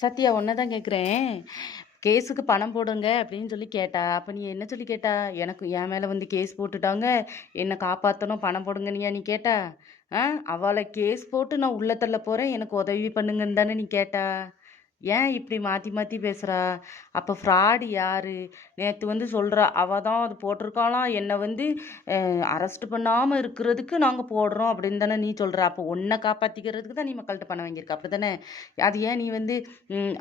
சத்யா ஒன்றை தான் கேட்குறேன் கேஸுக்கு பணம் போடுங்க அப்படின்னு சொல்லி கேட்டா. அப்போ நீ என்ன சொல்லி கேட்டா? எனக்கு என் மேலே வந்து கேஸ் போட்டுட்டாங்க. என்னை காப்பாற்றணும் பணம் போடுங்கன்னு நீ கேட்டா? ஆ? அவளை கேஸ் போட்டு நான் உள்ளே தள்ள போகிறேன் எனக்கு உதவி பண்ணுங்கன்னு தானே நீ கேட்டா? ஏன் இப்படி மாற்றி மாற்றி பேசுகிறா அப்போ ஃப்ராடு யார்? நேற்று வந்து சொல்கிறா அவள் தான் அது போட்டிருக்காளாம் என்னை வந்து அரெஸ்ட் பண்ணாமல் இருக்கிறதுக்கு நாங்கள் போடுறோம் அப்படின்னு தானே நீ சொல்கிற அப்போ உன்னை காப்பாற்றிக்கிறதுக்கு தான் நீ மக்கள்கிட்ட பண்ண வாங்கியிருக்க. அப்படி தானே அது ஏன் நீ வந்து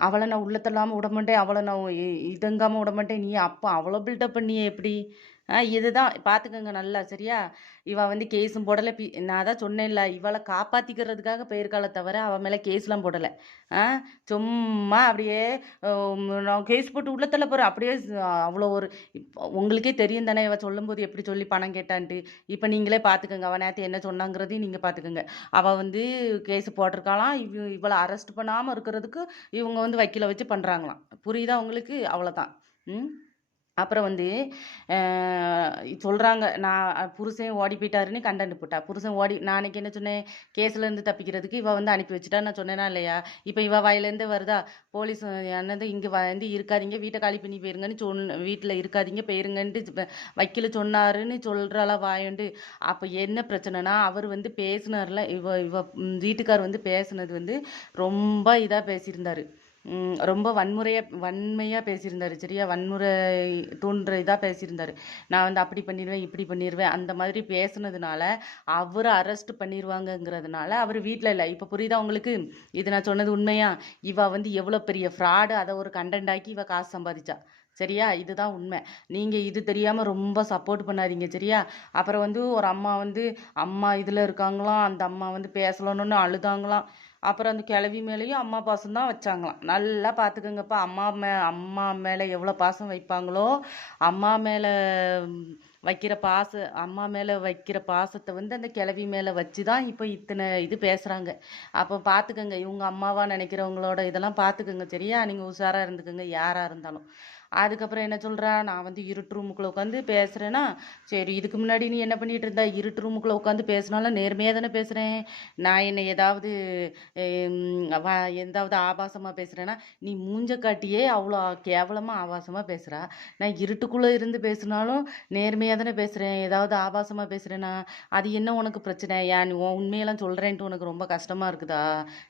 அவளை நான் உள்ள விட மாட்டேன் அவளை நான் இதங்காமல் விட மாட்டேன்? நீ அப்போ அவ்வளோ பில்டப் பண்ணியே எப்படி? இதுதான். பார்த்துக்கோங்க நல்லா சரியா? இவன் வந்து கேஸும் போடலை. பி நான் தான் சொன்னேன்ல இவளை காப்பாற்றிக்கிறதுக்காக போயிருக்காளே தவிர அவள் மேலே கேஸ்லாம் போடலை. ஆ சும்மா அப்படியே நான் கேஸ் போட்டு உள்ள தள்ள போகிறேன் அப்படியே அவ்வளோ ஒரு உங்களுக்கே தெரியும் தானே இவன் சொல்லும்போது எப்படி சொல்லி பணம் கேட்டான்ட்டு. இப்போ நீங்களே பார்த்துக்கோங்க அவள் நேற்று என்ன சொன்னாங்கிறதையும் நீங்கள் பார்த்துக்கோங்க அவள் வந்து கேஸ் போட்டிருக்காளாம். இவ இவளை அரெஸ்ட் பண்ணாமல் இருக்கிறதுக்கு இவங்க வந்து வக்கீலை வச்சு பண்ணுறாங்களாம் புரியுதா உங்களுக்கு? அவ்வளோதான் ம்? அப்புறம் வந்து சொல்கிறாங்க நான் புருஷன் ஓடி போயிட்டாருன்னு கண்டென்ட் போட்டா. புருஷன் ஓடி நான் அன்னைக்கு என்ன சொன்னேன்? கேஸ்லேருந்து தப்பிக்கிறதுக்கு இவள் வந்து அனுப்பி வச்சுட்டா. நான் சொன்னேனா இல்லையா? இப்போ இவள் வாயிலேருந்து வருதா? போலீஸ் என்னது இங்கே வந்து இருக்காதீங்க. வீட்டை காலி பண்ணி போயிருங்கன்னு சொன்ன வீட்டில் இருக்காதீங்க. போயிருங்கன்ட்டு வக்கீல் சொன்னாருன்னு சொல்கிறாளா வாயுண்டு. அப்போ என்ன பிரச்சனைனா அவர் வந்து பேசினார்ல இவ இவ வீட்டுக்கார் வந்து பேசுனது வந்து ரொம்ப இதாக பேசியிருந்தார். ரொம்ப வன்முறையாக வன்மையாக பேசியிருந்தாரு. சரியா? வன்முறை தூண்டுற இதாக பேசியிருந்தாரு. நான் வந்து அப்படி பண்ணிடுவேன் இப்படி பண்ணிடுவேன் அந்த மாதிரி பேசுனதுனால அவரை அரெஸ்ட் பண்ணிடுவாங்கங்கிறதுனால அவர் வீட்டில் இல்லை. இப்போ புரியுதா உங்களுக்கு? இது நான் சொன்னது உண்மையா? இவ வந்து எவ்வளோ பெரிய ஃப்ராடு அதை ஒரு கண்டென்ட் ஆக்கி இவ காசு சம்பாதிச்சா. சரியா? இதுதான் உண்மை. நீங்கள் இது தெரியாமல் ரொம்ப சப்போர்ட் பண்ணாதீங்க. சரியா? அப்புறம் வந்து ஒரு அம்மா வந்து அம்மா இதில் இருக்காங்களாம் அந்த அம்மா வந்து பேசலன்னு அழுதாங்களாம். அப்புறம் அந்த கிளவி மேலேயும் அம்மா பாசம் தான் வச்சாங்களாம். நல்லா பார்த்துக்கங்கப்பா அம்மா மே அம்மா மேலே எவ்வளோ பாசம் வைப்பாங்களோ அம்மா மேலே வைக்கிற பாச அம்மா மேலே வைக்கிற பாசத்தை வந்து அந்த கிளவி மேலே வச்சு தான் இப்போ இத்தனை இது பேசுகிறாங்க அப்போ பார்த்துக்கங்க இவங்க அம்மாவாக நினைக்கிறவங்களோட இதெல்லாம் பார்த்துக்கோங்க சரியா? நீங்கள் உஷாராக இருந்துக்கோங்க யாராக இருந்தாலும். அதுக்கப்புறம் என்ன சொல்கிறா நான் வந்து இருட்டு ரூமுக்குள்ளே உட்காந்து பேசுகிறேன்னா சரி இதுக்கு முன்னாடி நீ என்ன பண்ணிகிட்டு இருந்தா? இருட்டு ரூமுக்குள்ளே உட்காந்து பேசினாலும் நேர்மையாக தானே பேசுகிறேன் நான் என்ன ஏதாவது எந்தாவது ஆபாசமாக பேசுகிறேன்னா நீ மூஞ்ச காட்டியே அவ்வளோ கேவலமாக ஆபாசமாக பேசுகிறா நான் இருட்டுக்குள்ளே இருந்து பேசினாலும் நேர்மையாக தானே பேசுகிறேன் ஏதாவது ஆபாசமாக பேசுகிறேன்னா அது என்ன உனக்கு பிரச்சனை? ஏன் நீ உன் உண்மையெல்லாம் சொல்கிறேன்ட்டு உனக்கு ரொம்ப கஷ்டமாக இருக்குதா?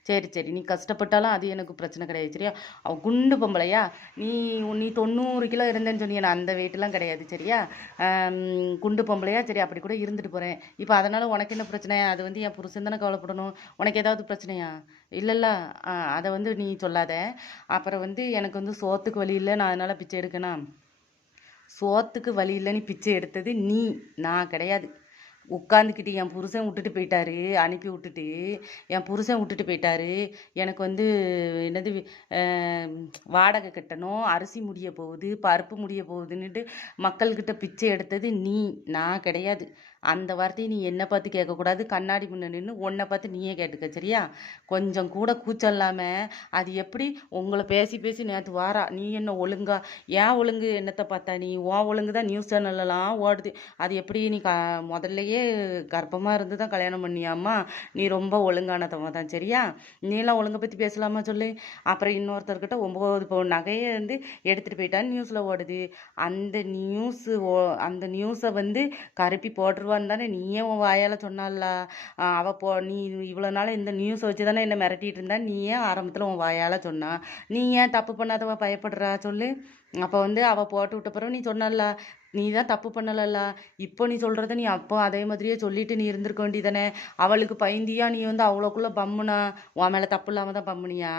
சரி சரி நீ கஷ்டப்பட்டாலும் அது எனக்கு பிரச்சனை கிடையாது சரியா? அவள் குண்டு பொம்பளையா. நீ நீ தொண்ணூறு கிலோ இருந்தேன்னு சொன்னியே நான் அந்த வெயிட்லாம் கிடையாது சரியா? குண்டு பொம்பளையா? சரி அப்படி கூட இருந்துட்டு போகிறேன் இப்போ அதனால் உனக்கு என்ன பிரச்சனை? அது வந்து என் புருஷன் தானே கவலைப்படணும். உனக்கு ஏதாவது பிரச்சனையா? இல்லைல்ல. அதை வந்து நீ சொல்லாத. அப்புறம் வந்து எனக்கு வந்து சோத்துக்கு வழி இல்லை. நான் அதனால் பிச்சை எடுக்கணும். சோத்துக்கு வழி இல்லைன்னு பிச்சை எடுத்தது நீ. நான் கிடையாது. உட்காந்துக்கிட்டு என் புருஷன் விட்டுட்டு போயிட்டாரு அனுப்பி விட்டுட்டு. என் புருஷன் விட்டுட்டு போயிட்டாரு. எனக்கு வந்து என்னது வாடகை கட்டணும் அரிசி முடிய போகுது பருப்பு முடிய போகுதுன்னுட்டு மக்கள்கிட்ட பிச்சை எடுத்தது நீ நான் கிடையாது. அந்த வார்த்தையை நீ என்னை பார்த்து கேட்கக்கூடாது. கண்ணாடி முன்ன நின்று உன்னை பார்த்து நீயே கேட்டுக்க சரியா? கொஞ்சம் கூட கூச்சம் இல்லாமல் அது எப்படி உங்களை பேசி பேசி நேற்று வாரா நீ என்ன ஒழுங்கா ஏன் ஒழுங்கு என்னத்தை பார்த்தா நீ? ஓ ஒழுங்கு தான் நியூஸ் சேனல்லலாம் ஓடுது. அது எப்படி நீ க முதல்லையே கர்ப்பமாக இருந்து தான் கல்யாணம் பண்ணியாம்மா? நீ ரொம்ப ஒழுங்கானதவன் தான் சரியா? நீலாம் ஒழுங்கை பற்றி பேசலாமா சொல்லு? அப்புறம் இன்னொருத்தர்கிட்ட ஒம்பது பவுன் நகையை வந்து எடுத்துகிட்டு போயிட்டான்னு நியூஸில் ஓடுது. அந்த நியூஸு ஓ அந்த நியூஸை வந்து கருப்பி போட்டுருவா போட்டுருவான்னு தானே நீயே உன் வாயால் சொன்னால அவள் போ நீ இவ்வளோ நாள் இந்த நியூஸ் வச்சு தானே என்ன மிரட்டிட்டு இருந்தா? நீ ஏன் ஆரம்பத்தில் உன் வாயால் சொன்னா? நீ ஏன் தப்பு பண்ணாதவ பயப்படுறா? சொல்லு. அப்போ வந்து அவள் போட்டு விட்ட பிறகு நீ சொன்னல்ல நீ தான் தப்பு பண்ணலல்ல இப்போ நீ சொல்கிறத நீ அப்போ அதே மாதிரியே சொல்லிட்டு நீ இருந்திருக்க வேண்டியதானே? அவளுக்கு பயந்தியா நீ வந்து அவ்வளோக்குள்ளே பம்முனா? உன் மேலே தப்பு இல்லாமல் தான் பம்முனியா?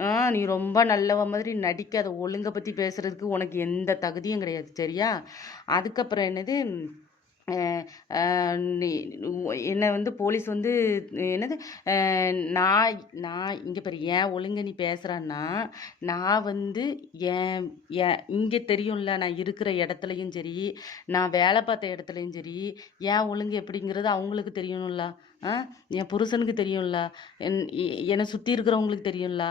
ஆ நீ ரொம்ப நல்லவ மாதிரி நடிக்காத ஒழுங்கை பற்றி பேசுகிறதுக்கு உனக்கு எந்த தகுதியும் கிடையாது சரியா? அதுக்கப்புறம் என்னது? என்னை வந்து போலீஸ் வந்து என்னது நான் நான் இங்கே பாரு ஏன் ஒழுங்க நீ பேசுகிறான்னா நான் வந்து என் என் இங்கே தெரியும்ல நான் இருக்கிற இடத்துலையும் சரி நான் வேலை பார்த்த இடத்துலையும் சரி ஏன் ஒழுங்கு எப்படிங்கிறது அவங்களுக்கு தெரியணும்ல ஆ என் புருஷனுக்கு தெரியும்ல என் என்னை சுற்றி இருக்கிறவங்களுக்கு தெரியும்ல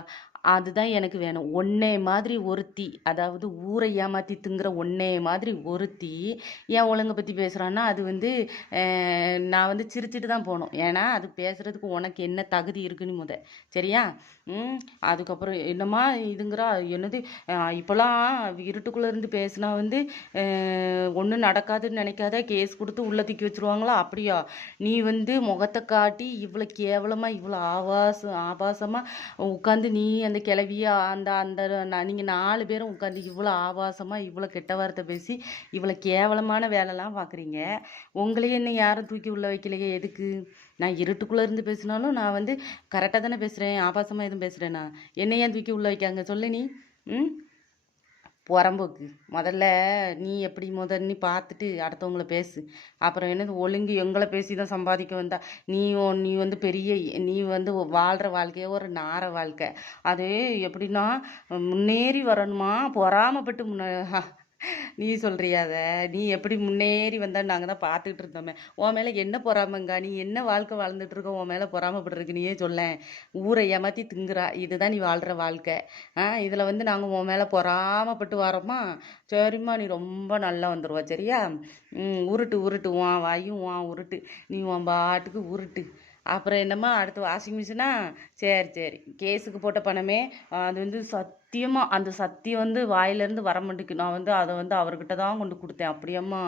அதுதான் எனக்கு வேணும். ஒன்னே மாதிரி ஒருத்தி அதாவது ஊரை ஏமாற்றி திங்குற ஒன்னே மாதிரி ஒருத்தி ஏன் ஒழுங்கை பற்றி பேசுகிறான்னா அது வந்து நான் வந்து சிரிச்சிட்டு தான் போகணும். ஏன்னா அது பேசுகிறதுக்கு உனக்கு என்ன தகுதி இருக்குன்னு முத. சரியா? ம் அதுக்கப்புறம் என்னம்மா இதுங்கிறா? என்னது? இப்போலாம் இருட்டுக்குள்ளே இருந்து பேசினா வந்து ஒன்றும் நடக்காதுன்னு நினைக்காத கேஸ் கொடுத்து உள்ள தூக்கி வச்சிருவாங்களா? அப்படியா? நீ வந்து முகத்தை காட்டி இவ்வளோ கேவலமாக இவ்வளோ ஆபாசம் ஆபாசமாக உட்காந்து நீ அந்த கிளவியா அந்த அந்த நீங்கள் நாலு பேரும் உட்காந்து இவ்வளோ ஆபாசமாக இவ்வளோ கெட்ட வார்த்தை பேசி இவ்வளோ கேவலமான வேலைலாம் பார்க்குறீங்க உங்களையே என்ன யாரும் தூக்கி உள்ளே வைக்கலையே எதுக்கு? நான் இருட்டுக்குள்ளே இருந்து பேசினாலும் நான் வந்து கரெக்டாக தானே பேசுகிறேன் ஆபாசமாக எதுவும் பேசுகிறேனா என்னை ஏன் தூக்கி உள்ளே வைக்காங்க? சொல்லு நீ. ம்? புறம்போக்கு. முதல்ல நீ எப்படி முதல் நீ பார்த்துட்டு அடுத்தவங்கள பேசு. அப்புறம் என்னது ஒழுங்கு எங்களை பேசி தான் சம்பாதிக்க வந்தா. நீ நீ வந்து பெரிய நீ வந்து வாழ்கிற வாழ்க்கையே ஒரு நார வாழ்க்கை. அது எப்படின்னா முன்னேறி வரணுமா? பொறாமப்பட்டு முன்ன நீ சொல்றியா அதை? நீ எப்படி முன்னேறி வந்தான்னு நாங்கள் தான் பார்த்துக்கிட்டு இருந்தோமே. உன் மேலே என்ன பொறாமங்கா? நீ என்ன வாழ்க்கை வாழ்ந்துட்டு உன் மேலே பொறாமப்படுறதுக்கு நீயே சொல்லேன். ஊரை ஏமாற்றி திங்குறா. இதுதான் நீ வாழ்கிற வாழ்க்கை. ஆ இதில் வந்து நாங்கள் உன் மேலே பொறாமப்பட்டு வரோமா? சரிம்மா நீ ரொம்ப நல்லா வந்துடுவா சரியா? உருட்டு உருட்டு. உன் வாயும் உன் உருட்டு. நீ உன் பாட்டுக்கு உருட்டு. அப்புறம் என்னம்மா அடுத்து வாஷிங் மிஷினா சரி சரி. கேஸுக்கு போட்ட பணமே அது வந்து சத்தியமாக அந்த சத்தியம் வந்து வாயிலேருந்து வர மாட்டேங்குது. நான் வந்து அதை வந்து அவர்கிட்ட தான் கொண்டு கொடுத்தேன். அப்படியம்மா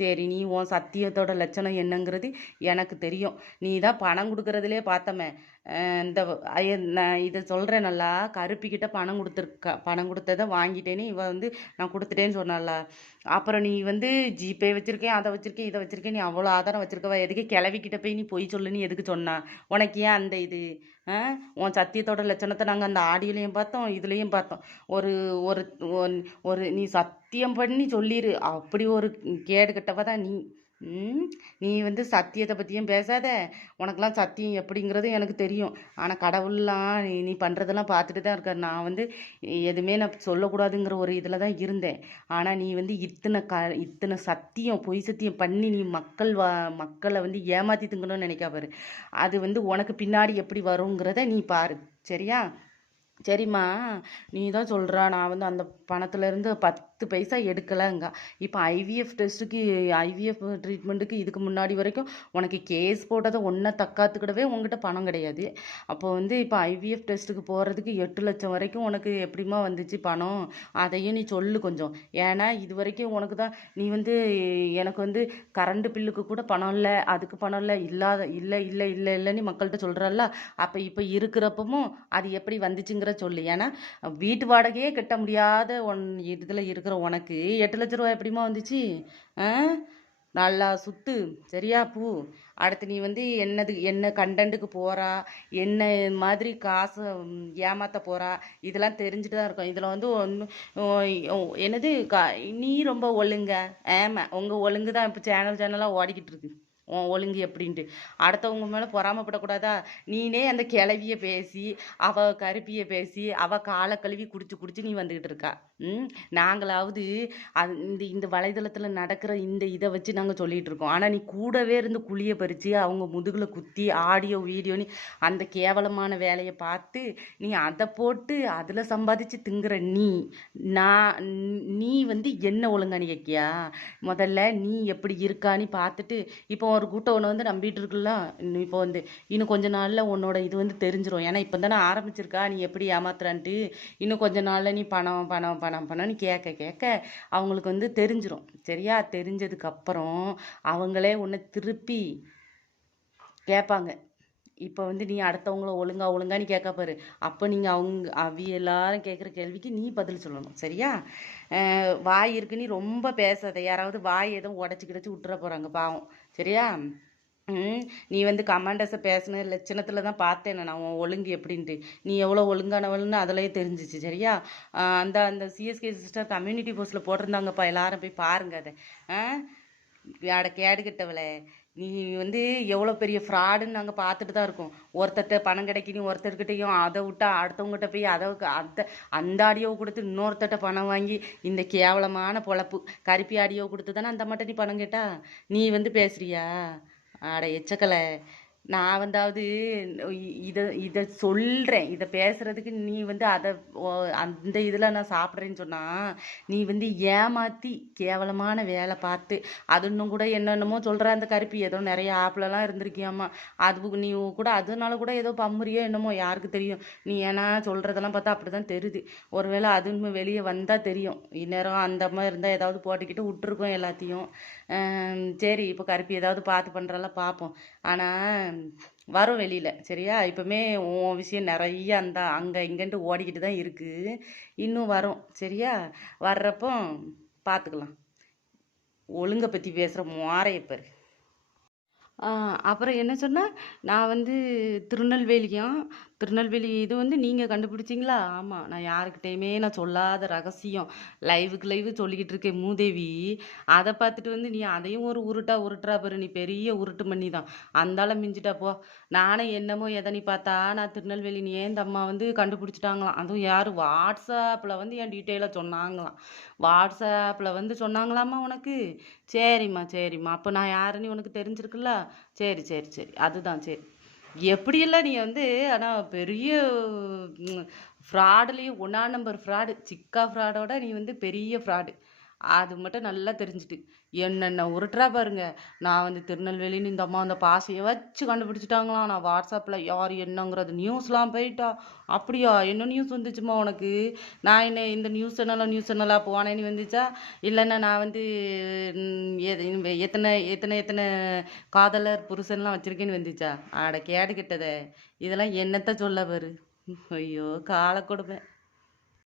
சரி நீ உன் சத்தியத்தோட லட்சணம் என்னங்கிறது எனக்கு தெரியும். நீ தான் பணம் கொடுக்குறதுலே பார்த்தமே. இந்த ஐய நான் இதை சொல்கிறேன் நல்லா. கருப்பிக்கிட்ட பணம் கொடுத்துருக்க பணம் கொடுத்ததை வாங்கிட்டேன்னு இவ வந்து நான் கொடுத்துட்டேன்னு சொன்னால அப்புறம் நீ வந்து ஜிபே வச்சுருக்கேன் அதை வச்சுருக்கேன் இதை வச்சுருக்கேன் நீ அவ்வளோ ஆதாரம் வச்சுருக்கவா? எதுக்கு கிளவிக்கிட்ட போய் நீ பொய் சொல்லு நீ எதுக்கு சொன்னா? உனக்கு ஏன் அந்த இது? உன் சத்தியத்தோட லட்சணத்தை நாங்கள் அந்த ஆடியோலையும் பார்த்தோம் இதுலேயும் பார்த்தோம். ஒரு ஒரு ஒன்- ஒரு நீ சத்தியம் பண்ணி சொல்லிடு அப்படி ஒரு கேடு கட்டவா தான் நீ. நீ வந்து சத்தியத்தை பற்றியும் பேசாத. உனக்கெல்லாம் சத்தியம் எப்படிங்கிறது எனக்கு தெரியும். ஆனால் கடவுள்லாம் நீ நீ பண்ணுறதெல்லாம் பார்த்துட்டு தான் இருக்க. நான் வந்து எதுவுமே நான் சொல்லக்கூடாதுங்கிற ஒரு இதில் தான் இருந்தேன். ஆனால் நீ வந்து இத்தனை க இத்தனை சத்தியம் பொய் சத்தியம் பண்ணி நீ மக்கள் வா மக்களை வந்து ஏமாற்றி திங்கணும்னு நினைக்கா பாரு. அது வந்து உனக்கு பின்னாடி எப்படி வருங்கிறத நீ பாரு. சரியா? சரிம்மா. நீ தான் சொல்கிறா நான் வந்து அந்த பணத்துலேருந்து பத்து பைசா எடுக்கலைங்க. இப்போ ஐவிஎஃப் டெஸ்ட்டுக்கு ஐவிஎஃப் ட்ரீட்மெண்ட்டுக்கு இதுக்கு முன்னாடி வரைக்கும் உனக்கு கேஸ் போட்டதை ஒன்றை தக்காத்துக்கிடவே உங்ககிட்ட பணம் கிடையாது. அப்போ வந்து இப்போ ஐவிஎஃப் டெஸ்ட்டுக்கு போகிறதுக்கு எட்டு லட்சம் வரைக்கும் உனக்கு எப்படிம்மா வந்துச்சு பணம்? அதையும் நீ சொல்லு கொஞ்சம். ஏன்னா இது வரைக்கும் உனக்கு தான் நீ வந்து எனக்கு வந்து கரண்ட் பில்லுக்கு கூட பணம் இல்லை அதுக்கு பணம் இல்லை இல்லாத இல்லை இல்லை இல்லை இல்லைன்னு மக்கள்கிட்ட சொல்கிறல்ல அப்போ இப்போ இருக்கிறப்பமும் அது எப்படி வந்துச்சுங்கிற சொல்லு. ஏன்னா வீட்டு வாடகையே கட்ட முடியாத ஒன் இதில் இருக்கிற உனக்கு. எட்டு லட்ச ரூபா எப்படிமா வந்துச்சு? ஆ? நல்லா சுத்து சரியா பூ. அடுத்து நீ வந்து என்னது என்ன கண்டென்ட்டுக்கு போகிறா என்ன மாதிரி காசு ஏமாற்ற போகிறா இதெல்லாம் தெரிஞ்சுட்டு தான் இருக்கும். இதில் வந்து ஒன்று என்னது கா நீ ரொம்ப ஒழுங்க. ஏமா உங்கள் ஒழுங்கு தான் இப்போ சேனல் சேனலாக ஓடிக்கிட்டு இருக்கு. உன் ஒழுங்கு எப்படின்ட்டு. அடுத்தவங்க மேலே பொறாமப்படக்கூடாதா? நீனே அந்த கிளவியை பேசி அவ கருப்பியை பேசி அவ காலை கழுவி குடிச்சு குடிச்சு நீ வந்துக்கிட்டு இருக்கா. ம்? நாங்களாவது அது இந்த இந்த வலைதளத்தில் நடக்கிற இந்த இதை வச்சு நாங்கள் சொல்லிகிட்டு இருக்கோம். ஆனால் நீ கூடவே இருந்து குழியை பறித்து அவங்க முதுகில் குத்தி ஆடியோ வீடியோன்னு அந்த கேவலமான வேலையை பார்த்து நீ அதை போட்டு அதில் சம்பாதிச்சு திங்குற நீ நான் நீ வந்து என்ன ஒழுங்கானி கேக்கியா முதல்ல நீ எப்படி இருக்கான்னு பார்த்துட்டு இப்போ ஒரு கூட்டம் ஒன்று வந்து நம்பிட்டு இருக்குல்ல இன்னும் இப்போ வந்து இன்னும் கொஞ்ச நாளில் உன்னோட இது வந்து தெரிஞ்சிடும் ஏன்னா இப்போ தானே ஆரம்பிச்சிருக்கா நீ எப்படி ஏமாத்துறான்ட்டு. இன்னும் கொஞ்ச நாளில் நீ பணம் பணம் பணம் பணம்னு கேட்க கேட்க அவங்களுக்கு வந்து தெரிஞ்சிடும் சரியா? தெரிஞ்சதுக்கப்புறம் அவங்களே உன்னை திருப்பி கேட்பாங்க. இப்போ வந்து நீ அடுத்தவங்கள ஒழுங்கா ஒழுங்கான்னு கேட்க பாரு. அப்போ நீங்கள் அவங்க அவி எல்லாரும் கேட்குற கேள்விக்கு நீ பதில் சொல்லணும். சரியா? அஹ் வாய் இருக்கு நீ ரொம்ப பேசாத. யாராவது வாய் எதுவும் உடச்சி கிடச்சி விட்டுற போகிறாங்க பாவம். சரியா? நீ வந்து கமாண்டர்ஸை பேசின லட்சணத்தில் தான் பார்த்தேன் நான் உன் ஒழுங்கு எப்படின்ட்டு. நீ எவ்வளோ ஒழுங்கானவள்னு அதிலேயே தெரிஞ்சிச்சு சரியா? அந்த அந்த சிஎஸ்கே சிஸ்டர் கம்யூனிட்டி போஸ்ட்டில் போட்டிருந்தாங்கப்பா எல்லாரும் போய் பாருங்க அதை. ஆ கேடுகிட்டவளே கேடு நீ வந்து எவ்வளோ பெரிய ஃப்ராடுன்னு நாங்கள் பார்த்துட்டு தான் இருக்கோம். ஒருத்தர்கிட்ட பணம் கிடைக்கணும் ஒருத்தர்கிட்டையும் அதை விட்டா அடுத்தவங்ககிட்ட போய் அதை அந்த அந்த ஆடியோவை கொடுத்து இன்னொருத்தர்கிட்ட பணம் வாங்கி இந்த கேவலமான பொழப்பு கருப்பி ஆடியோ கொடுத்து தானே அந்த மட்டும் நீ பணம் கேட்டா? நீ வந்து பேசுறியா? அட எச்சக்கலை. நான் வந்தாவது இதை இதை சொல்கிறேன் இதை பேசுகிறதுக்கு நீ வந்து அதை ஓ, அந்த இதில் நான் சாப்பிட்றேன்னு சொன்னால் நீ வந்து ஏமாற்றி கேவலமான வேலை பார்த்து அது இன்னும் கூட என்னென்னமோ சொல்கிற அந்த கருப்பி. ஏதோ நிறைய ஆப்லலாம் இருந்திருக்கியாமா? அது நீ கூட அதனால கூட ஏதோ பம்முறியோ என்னமோ யாருக்கு தெரியும்? நீ ஏன்னா சொல்கிறதெல்லாம் பார்த்தா அப்படிதான் தெரியுது. ஒருவேளை அது இன்னும் வெளியே வந்தால் தெரியும். இந்நேரம் அந்த மாதிரி இருந்தால் ஏதாவது போட்டுக்கிட்டு விட்டுருக்கோம் எல்லாத்தையும். சரி இப்போ கருப்பி ஏதாவது பார்த்து பண்ணுறால பார்ப்போம். ஆனால் வரும் வெளியில் சரியா? இப்பவுமே உன் விஷயம் நிறைய அந்த அங்க இங்கன்ட்டு ஓடிக்கிட்டு தான் இருக்கு. இன்னும் வரும் சரியா? வர்றப்போ பார்த்துக்கலாம் ஒழுங்க பத்தி பேசுற மோரைய பாரு. அப்புறம் என்ன சொன்னால் நான் வந்து திருநெல்வேலியும் திருநெல்வேலி இது வந்து நீங்கள் கண்டுபிடிச்சிங்களா? ஆமாம் நான் யாருக்கிட்டேயுமே நான் சொல்லாத ரகசியம். லைவுக்கு லைவ் சொல்லிக்கிட்டு இருக்கேன் மூதேவி. அதை பார்த்துட்டு வந்து நீ அதையும் ஒரு உருட்டா உருட்டுறா பாரு நீ பெரிய உருட்டு மண்ணி தான் அந்தால மிஞ்சிட்டா போ. நானே என்னமோ எதை நீ பார்த்தா? நான் திருநெல்வேலி நீ ஏன் அம்மா வந்து கண்டுபிடிச்சிட்டாங்களாம்? அதுவும் யார்? வாட்ஸ்அப்பில் வந்து என் டீட்டெயிலாக சொன்னாங்களாம். வாட்ஸ்அப்பில் வந்து சொன்னாங்களாம்மா உனக்கு? சரிம்மா சரிம்மா. அப்போ நான் யாருன்னு உனக்கு தெரிஞ்சிருக்குல்ல? சரி சரி சரி. அதுதான் சரி. எப்படியெல்லாம் நீ வந்து ஆனால் பெரிய ஃப்ராடுலேயும் ஒன்றா நம்பர் ஃப்ராடு சிக்கா ஃப்ராடோட நீ வந்து பெரிய ஃப்ராடு அது மட்டும் நல்லா தெரிஞ்சுட்டு. என்னென்ன உருட்டுறா பாருங்க. நான் வந்து திருநெல்வேலின்னு இந்த அம்மா அந்த பாசையை வச்சு கண்டுபிடிச்சிட்டாங்களாம் நான் வாட்ஸ்அப்பில் யார் என்னங்கிறது நியூஸ்லாம் போயிட்டா. அப்படியா? என்ன நியூஸ் வந்துச்சுமா உனக்கு? நான் என்ன இந்த நியூஸ் சேனலாக நியூஸ் சேனலாக போனேன்னு வந்துச்சா? இல்லைன்னா நான் வந்து எது- எத்தனை எத்தனை எத்தனை காதலர் புருஷன்லாம் வச்சுருக்கேன்னு வந்துச்சா? ஆட கேடு கிட்டதே. இதெல்லாம் என்னத்த சொல்ல பாரு. ஐயோ காலை கொடுப்பேன்.